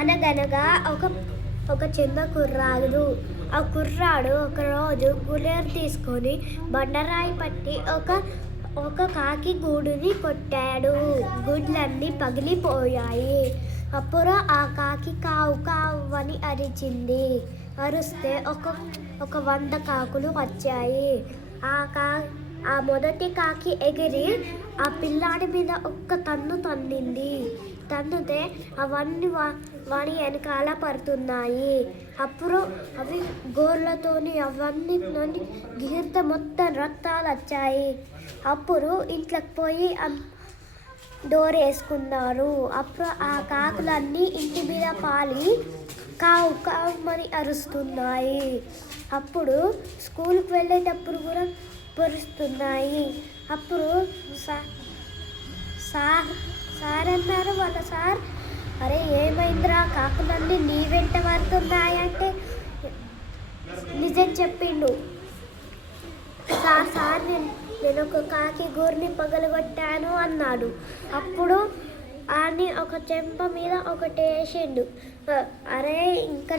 అనగనగా ఒక చిన్న కుర్రాడు. ఆ కుర్రాడు ఒకరోజు గులేరు తీసుకొని బండరాయి పట్టి ఒక కాకి గూడుని కొట్టాడు. గుడ్లన్నీ పగిలిపోయాయి. అప్పుడు ఆ కాకి కావు కావు అని అరిచింది. అరిస్తే ఒక 100 కాకులు వచ్చాయి. ఆ మొదటి కాకి ఎగిరి ఆ పిల్లాడి మీద ఒక్క తన్ను తన్నింది. తన్నుతే అవన్నీ వాడి వెనకాల పడుతున్నాయి. అప్పుడు అవి గోర్లతోని అవన్నీ గీర్త మొత్తం రక్తాలు వచ్చాయి. అప్పుడు ఇంట్లోకి పోయి డోర్ వేసుకున్నారు. అప్పుడు ఆ కాకులన్నీ ఇంటి మీద పాలి కావు కావు అరుస్తున్నాయి. అప్పుడు స్కూల్కి వెళ్ళేటప్పుడు కూడా పొరుస్తున్నాయి. అప్పుడు సార్ అన్నారు వాళ్ళ సార్, అరే ఏమైందిరా, కాకులన్నీ నీ వెంట పడుతున్నాయంటే నిజం చెప్పిండు. సార్ నేను ఒక కాకి గూరిని పగలగొట్టాను అన్నాడు. అప్పుడు అని ఒక చెంప మీద ఒకటి వేసిండు. అరే ఇంకా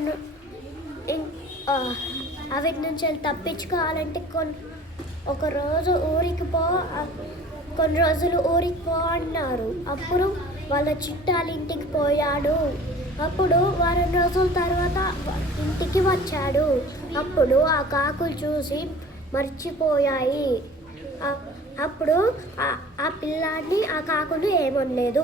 అవిటి నుంచి తప్పించుకోవాలంటే కొన్ని రోజులు ఊరికి పో అన్నారు. అప్పుడు వాళ్ళ చుట్టాలు ఇంటికి పోయాడు. అప్పుడు వారం రోజుల తర్వాత ఇంటికి వచ్చాడు. అప్పుడు ఆ కాకులు చూసి మర్చిపోయాయి. అప్పుడు ఆ పిల్లాడిని ఆ కాకులు ఏమనలేదు.